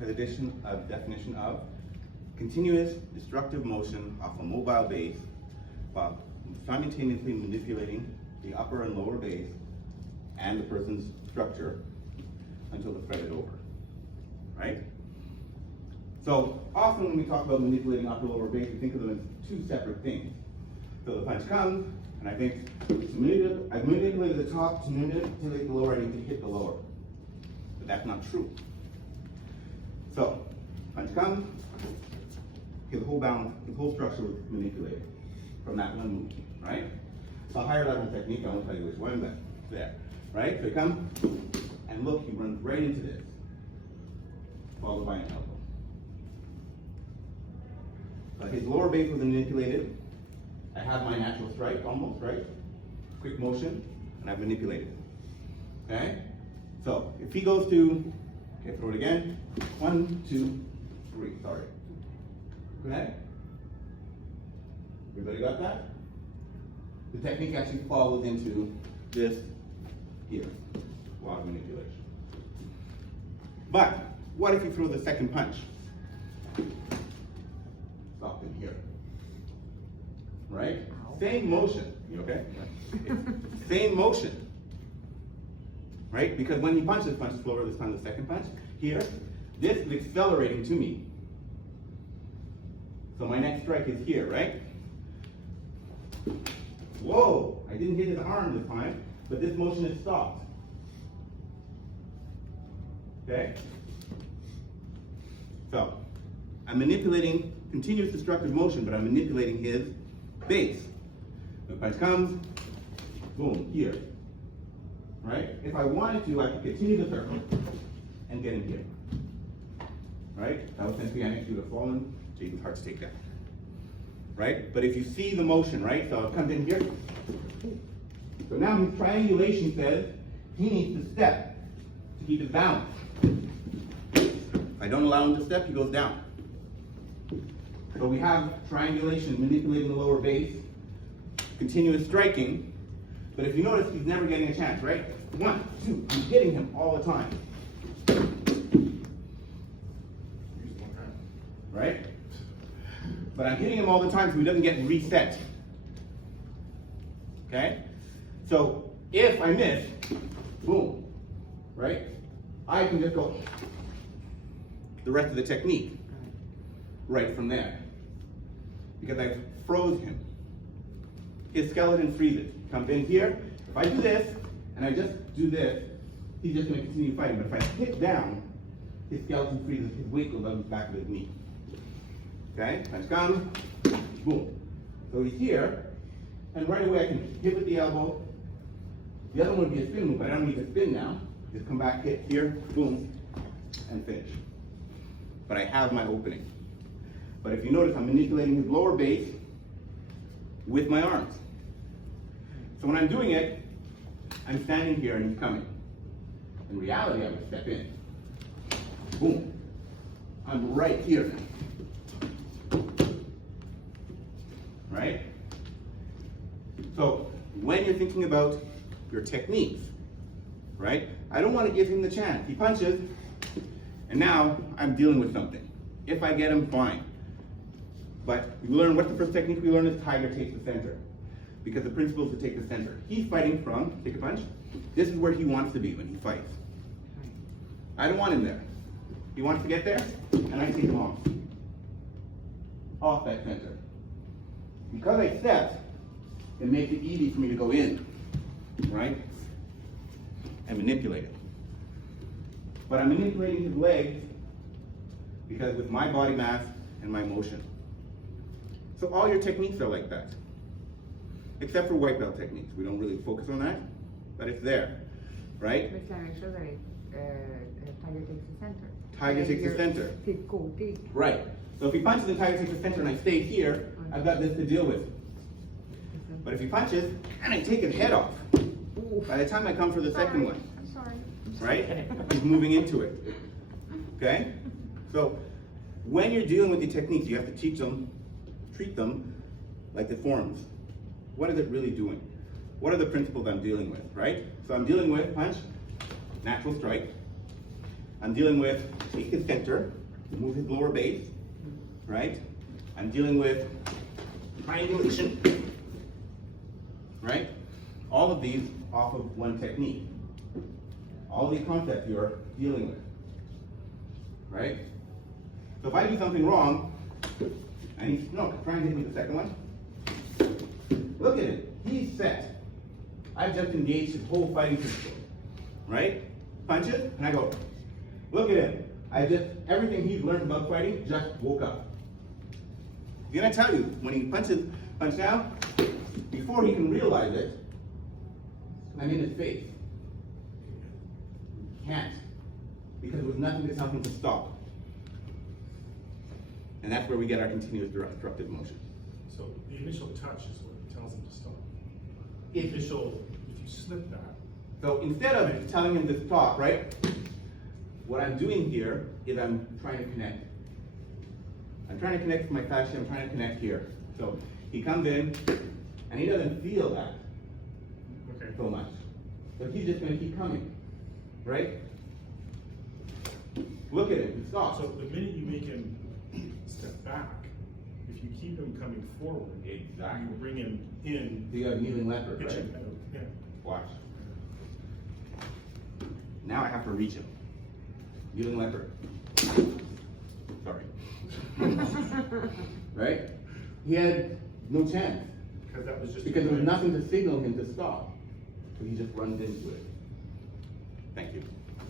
has a definition of continuous destructive motion off a mobile base while simultaneously manipulating the upper and lower base and the person's structure until the thread is over, right? So often when we talk about manipulating upper lower base, we think of them as two separate things. So the punch comes, and I think I've manipulated the top to manipulate the lower, I need to hit the lower. But that's not true. So punch comes, okay, the whole balance, the whole structure was manipulated from that one move, right? So a higher level technique, I won't tell you which one, but there, right? So he comes, and look, he runs right into this, followed by an elbow. But his lower base was manipulated. I have my natural strike almost, right? Quick motion, and I've manipulated it. Okay? So if he goes to, okay, throw it again. 1, 2, 3, sorry. Go ahead. Everybody got that? The technique actually follows into this here, a lot of manipulation. But what if you throw the second punch? Stop in here. Right? Same motion. You okay? Same motion. Right? Because when he punches slower this time, the second punch, here, this is accelerating to me. So my next strike is here, right? Whoa! I didn't hit his arm this time, but this motion is stopped. Okay? So, I'm manipulating continuous destructive motion, but I'm manipulating his base. The punch comes, boom, here. Right? If I wanted to, I could continue the circle and get him here. Right? That was since the annex would have fallen, so it's hard to take that. Right? But if you see the motion, right? So it comes in here. So now his triangulation says he needs to step to keep his balance. If I don't allow him to step, he goes down. So we have triangulation, manipulating the lower base, continuous striking, but if you notice, he's never getting a chance, right? 1, 2, I'm hitting him all the time. Right? But I'm hitting him all the time so he doesn't get reset. Okay? So if I miss, boom, right? I can just go the rest of the technique right from there. Because I've froze him. His skeleton freezes. Comes in here. If I do this, and I just do this, he's just going to continue fighting. But if I hit down, his skeleton freezes, his weight goes on the back of his knee. Okay? Punch comes, boom. So he's here, and right away I can hit with the elbow. The other one would be a spin move, but I don't need to spin now. Just come back, hit here, boom, and finish. But I have my opening. But if you notice, I'm manipulating his lower base with my arms. So when I'm doing it, I'm standing here and he's coming. In reality, I would step in. Boom. I'm right here now. Right? So when you're thinking about your techniques, right? I don't want to give him the chance. He punches, and now I'm dealing with something. If I get him, fine. But we learn, what's the first technique we learn is tiger takes the center. Because the principle is to take the center. He's fighting from, take a punch, this is where he wants to be when he fights. I don't want him there. He wants to get there, and I take him off that center. Because I step, it makes it easy for me to go in, right? And manipulate it. But I'm manipulating his legs because with my body mass and my motion. So all your techniques are like that. Except for white belt techniques. We don't really focus on that, but it's there, right? We can make sure that tiger takes the center. Tiger takes the center. Right. So if he punches and tiger takes the center and I stay here, I've got this to deal with. But if he punches and I take his head off, by the time I come for the second one, I'm sorry. right? He's moving into it. Okay? So when you're dealing with the techniques, you have to teach them, treat them like the forms. What is it really doing? What are the principles I'm dealing with, right? So I'm dealing with punch, natural strike. I'm dealing with take his center, move his lower base, right? I'm dealing with triangulation, right? All of these off of one technique. All the concepts you're dealing with, right? So if I do something wrong, and he's, no, try and hit me the second one. Look at it, he's set. I've just engaged his whole fighting system, right? Punches, and I go, look at him. Everything he's learned about fighting just woke up. I'm gonna tell you, when he punch down, before he can realize it, I'm in his face. Can't, because there was nothing to tell him to stop. And that's where we get our continuous disruptive motion. So the initial touch is what tells him to stop. If If you slip that, So instead of telling him to stop, right, what I'm doing here is I'm trying to connect. I'm trying to connect with my fascia, I'm trying to connect here. So he comes in, and he doesn't feel that okay. so much. So he's just gonna keep coming, right? Look at him, he stops. So the minute you make him step back, if you keep him coming forward, Exactly. you bring him in, So you have kneeling leopard, pitch right? him out. Yeah. Watch. Now I have to reach him. Kneeling leopard. Sorry. Right? He had no chance. Because that was just Because there was nothing to signal him to stop. So he just runs into it. Thank you.